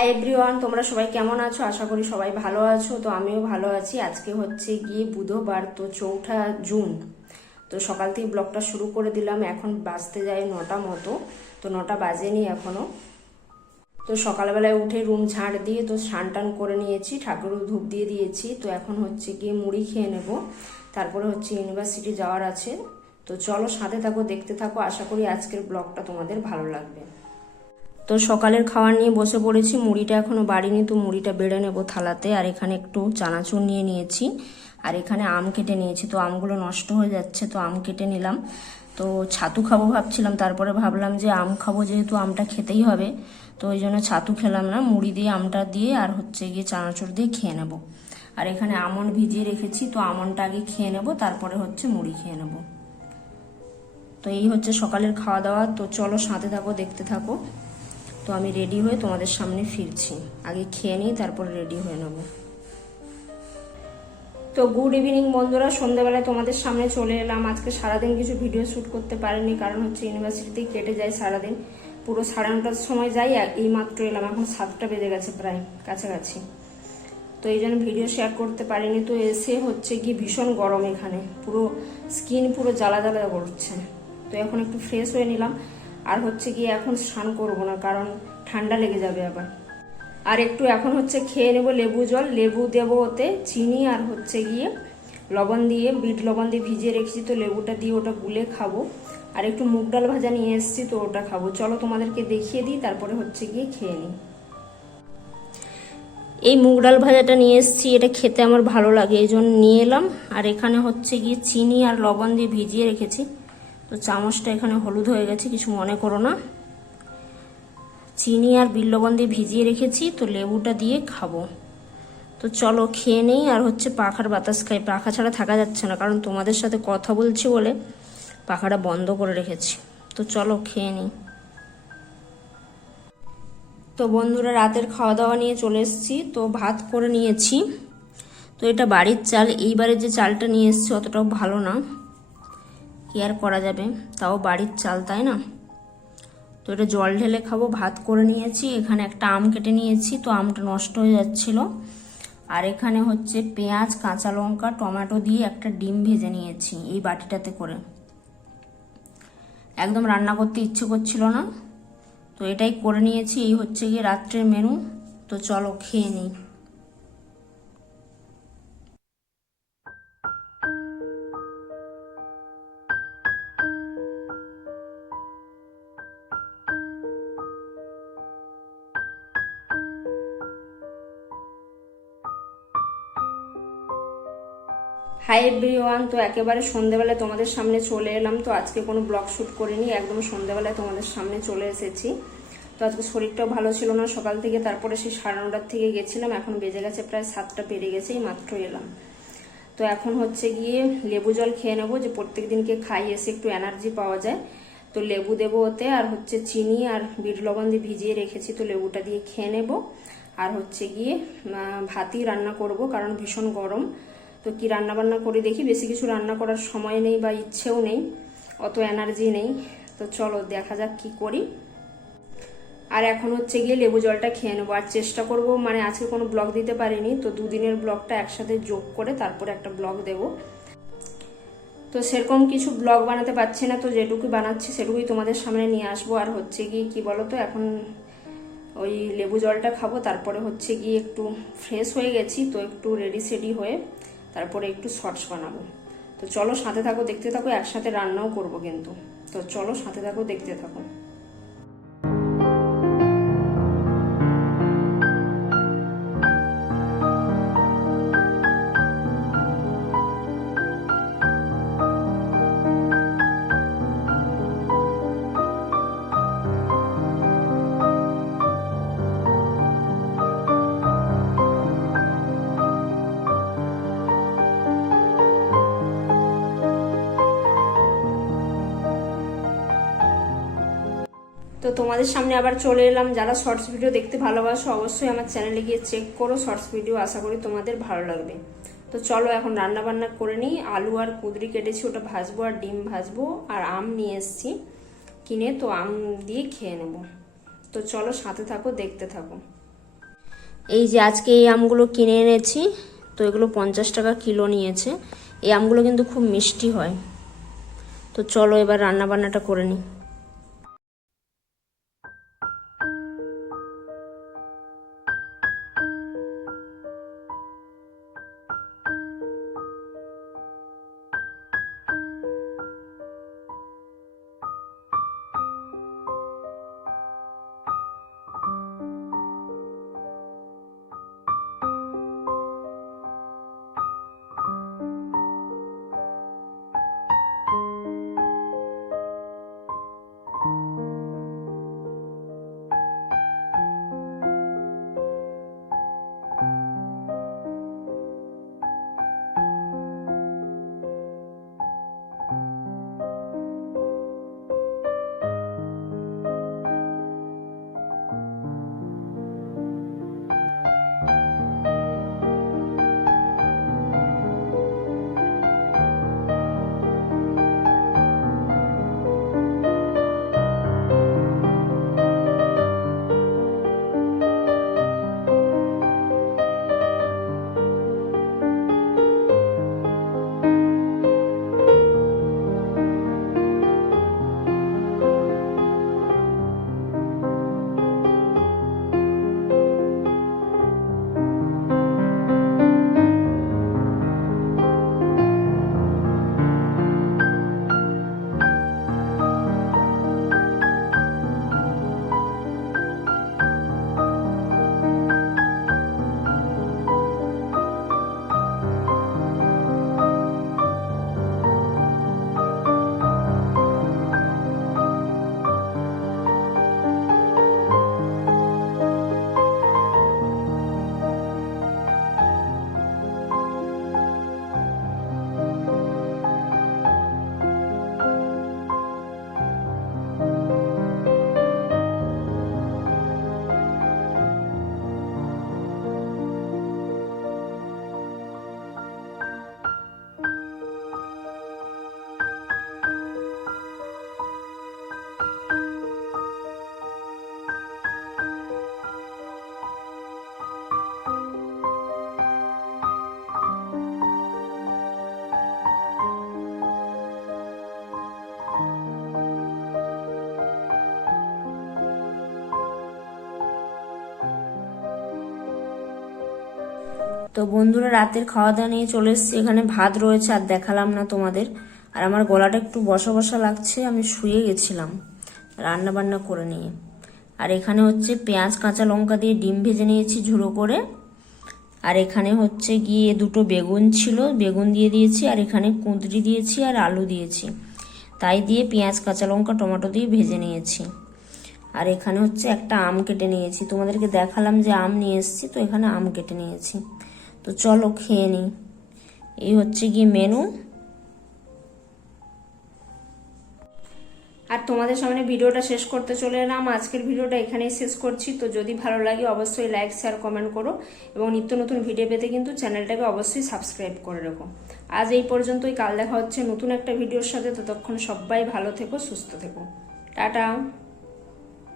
Hi everyone, তোমরা সবাই কেমন আছো? আশা করি সবাই ভালো আছো। তো আমিও ভালো আছি। আজকে হচ্ছে গিয়ে বুধবার, তো 4ঠা জুন। তো সকাল থেকে ব্লগটা শুরু করে দিলাম। এখন বাজতে যায় 9টা মতো, তো 9টা বাজেনি এখনো। তো সকালবেলায় উঠে রুম ঝাড় দিয়ে তো স্নান টান করে নিয়েছি, ঠাকুরের ধূপ দিয়ে দিয়েছি। তো এখন হচ্ছে গিয়ে মুড়ি খেয়ে নেব, তারপরে হচ্ছে ইউনিভার্সিটি যাওয়ার আছে। তো চলো সাথে থাকো, দেখতে থাকো। আশা করি আজকের ব্লগটা তোমাদের ভালো লাগবে। তো সকালের খাবার নিয়ে বসে পড়েছি। মুড়িটা এখনো বাড়িনি, তো মুড়িটা বেড়ে নেবো থালাতে। আর এখানে একটু চানাচুর নিয়ে নিয়েছি, আর এখানে আম কেটে নিয়েছি। তো আমগুলো নষ্ট হয়ে যাচ্ছে, তো আম কেটে নিলাম। তো ছাতু খাবো ভাবছিলাম, তারপরে ভাবলাম যে আম খাবো, যেহেতু আমটা খেতেই হবে, তো ওই জন্য ছাতু খেলাম না। মুড়ি দিয়ে আমটা দিয়ে আর হচ্ছে গিয়ে চানাচুর দিয়ে খেয়ে নেব। আর এখানে আমন্ড ভিজিয়ে রেখেছি, তো আমন্ডটা আগে খেয়ে নেব, তারপরে হচ্ছে মুড়ি খেয়ে নেব। তো এই হচ্ছে সকালের খাওয়া দাওয়া। তো চলো সাথে থাকো, দেখতে থাকো। তো আমি রেডি হয়ে তোমাদের সামনে ফিরছি। আগে খেয়ে নিই, তারপর রেডি হয়ে নেব। তো গুড ইভিনিং বন্ধুরা, সন্ধ্যাবেলায় তোমাদের সামনে চলে এলাম। আজকে সারাদিন কিছু ভিডিও শ্যুট করতে পারিনি, কারণ হচ্ছে ইউনিভার্সিটিতেই কেটে যায় সারাদিন। পুরো 9:30টার সময় যাই, এই মাত্র এলাম। এখন 7টা বেজে গেছে প্রায় কাছাকাছি। তো এই জন্য ভিডিও শেয়ার করতে পারিনি। তো এসে হচ্ছে কি ভীষণ গরম, এখানে পুরো স্কিন পুরো জ্বালা জ্বালা করছে। তো এখন একটু ফ্রেশ হয়ে নিলাম। আর হচ্ছে গিয়ে এখন স্নান করবো না, কারণ ঠান্ডা লেগে যাবে আবার। আর একটু এখন হচ্ছে খেয়ে নেব লেবু জল। লেবু দেবো ওতে, চিনি আর হচ্ছে গিয়ে লবণ দিয়ে, বিট লবণ দিয়ে ভিজিয়ে রেখেছি, তো লেবুটা দিয়ে ওটা গুলে খাবো। আর একটু মুগ ডাল ভাজা নিয়ে এসেছি, তো ওটা খাবো। চলো তোমাদেরকে দেখিয়ে দিই, তারপরে হচ্ছে গিয়ে খেয়ে নিই। এই মুগ ডাল ভাজাটা নিয়ে এসেছি, এটা খেতে আমার ভালো লাগে, এই জন্য নিয়ে এলাম। আর এখানে হচ্ছে গিয়ে চিনি আর লবণ দিয়ে ভিজিয়ে রেখেছি। তো চামচটা এখানে হলুদ হয়ে গেছে, কিছু মনে করো না। চিনি আর বিট লবণ দিয়ে ভিজিয়ে রেখেছি, তো লেবুটা দিয়ে খাবো। তো চলো খেয়ে নেই, আর হচ্ছে পাখার বাতাস খাই। পাখা ছাড়া থাকা যাচ্ছে না, কারণ তোমাদের সাথে কথা বলছি বলে পাখাটা বন্ধ করে রেখেছি। তো চলো খেয়ে নিই। তো বন্ধুরা, রাতের খাওয়া দাওয়া নিয়ে চলে এসেছি। তো ভাত করে নিয়েছি। তো এটা বাড়ির চাল। এইবারে যে চালটা নিয়ে এসেছি অতটাও ভালো না, কি আর করা যাবে, তাও বাড়ির চাল, তাই না? তো এটা জল ঢেলে খাবো। ভাত করে নিয়েছি। এখানে একটা আম কেটে নিয়েছি, তো আমটা নষ্ট হয়ে যাচ্ছিল। আর এখানে হচ্ছে পেঁয়াজ, কাঁচা লঙ্কা, টমেটো দিয়ে একটা ডিম ভেজে নিয়েছি এই বাটিটাতে করে। একদম রান্না করতে ইচ্ছে করছিল না, তো এটাই করে নিয়েছি। এই হচ্ছে গিয়ে রাত্রের মেনু। তো চলো খেয়ে নিই। হাই এভরিওয়ান, তো একেবারে সন্ধ্যেবেলায় তোমাদের সামনে চলে এলাম। তো আজকে কোনো ব্লগ শ্যুট করিনি, একদম সন্ধ্যেবেলায় তোমাদের সামনে চলে এসেছি। তো আজকে শরীরটাও ভালো ছিল না সকাল থেকে, তারপরে সেই 9:30টার থেকে গেছিলাম। এখন বেজে গেছে প্রায় 7টা পেরিয়ে গেছে, এই মাত্র এলাম। তো এখন হচ্ছে গিয়ে লেবু জল খেয়ে নেবো, যে প্রত্যেক দিনকে খাই, এসে একটু এনার্জি পাওয়া যায়। তো লেবু দেবো ওতে, আর হচ্ছে চিনি আর বিট লবণ দিয়ে ভিজিয়ে রেখেছি, তো লেবুটা দিয়ে খেয়ে নেবো। আর হচ্ছে গিয়ে ভাতই রান্না করব, কারণ ভীষণ গরম। তো কি রান্না বান্না করি দেখি, বেশি কিছু রান্না করার সময় নেই বা ইচ্ছেও নেই, অত এনার্জি নেই। তো চলো দেখা যাক কি করি। আর এখন হচ্ছে গিয়ে লেবু জলটা খেয়ে নেবো। আর চেষ্টা করব, মানে আজকে কোনো ব্লগ দিতে পারিনি, তো দুদিনের ব্লগটা একসাথে যোগ করে তারপরে একটা ব্লগ দেব। তো সেরকম কিছু ব্লগ বানাতে পারছি না, তো যেটুকু বানাচ্ছি সেটুকুই তোমাদের সামনে নিয়ে আসবো। আর হচ্ছে গিয়ে কি বলো তো, এখন ওই লেবু জলটা খাবো, তারপরে হচ্ছে গিয়ে একটু ফ্রেশ হয়ে গেছি, তো একটু রেডি সেডি হয়ে তারপরে একটু শর্টস বানাবো। তো চলো সাথে থাকো, দেখতে থাকো। একসাথে রান্নাও করব কিন্তু। তো চলো সাথে থাকো, দেখতে থাকো। তো তোমাদের সামনে আবার চলে এলাম। যারা শর্টস ভিডিও দেখতে ভালোবাসো অবশ্যই আমার চ্যানেলে গিয়ে চেক করো শর্টস ভিডিও, আশা করি তোমাদের ভালো লাগবে। তো চলো এখন রান্না বান্না করে নিই। আলু আর কুঁদরি কেটেছি, ওটা ভাজবো, আর ডিম ভাজবো, আর আম নিয়ে এসছি কিনে, তো আম দিয়ে খেয়ে নেব। তো চলো সাথে থাকো, দেখতে থাকো। এই যে আজকে এই আমগুলো কিনে এনেছি, তো এগুলো 50 টাকা কিলো নিয়েছে। এই আমগুলো কিন্তু খুব মিষ্টি হয়। তো চলো এবার রান্না বান্নাটা করে নিই। তো বন্ধুরা, রাতের খাওয়া দাওয়া নিয়ে চলে এসেছি। এখানে ভাত রয়েছে, আর দেখালাম না তোমাদের। আর আমার গলাটা একটু বসা বসা লাগছে, আমি শুয়ে গেছিলাম রান্না বান্না করে নিয়ে। আর এখানে হচ্ছে পেঁয়াজ কাঁচা লঙ্কা দিয়ে ডিম ভেজে নিয়েছি ঝুড়ো করে। আর এখানে হচ্ছে গিয়ে দুটো বেগুন ছিল, বেগুন দিয়ে দিয়েছি। আর এখানে কুঁদরি দিয়েছি আর আলু দিয়েছি, তাই দিয়ে পেঁয়াজ কাঁচা লঙ্কা টমেটো দিয়ে ভেজে নিয়েছি। আর এখানে হচ্ছে একটা আম কেটে নিয়েছি, তোমাদেরকে দেখালাম যে আম নিয়ে এসেছি, তো এখানে আম কেটে নিয়েছি। তো চলো খেয়ে নিই। এই হচ্ছে গিয়ে মেনু। আর তোমাদের সামনে ভিডিওটা শেষ করতে চলে এলাম। আজকের ভিডিওটা এখানেই শেষ করছি। তো যদি ভালো লাগে অবশ্যই লাইক শেয়ার কমেন্ট করো, এবং নিত্য নতুন ভিডিও পেতে কিন্তু চ্যানেলটাকে অবশ্যই সাবস্ক্রাইব করে রাখো। আজ এই পর্যন্তই, কাল দেখা হচ্ছে নতুন একটা ভিডিওর সাথে। ততক্ষণ সবাই ভালো থেকো, সুস্থ থেকো। টাটা।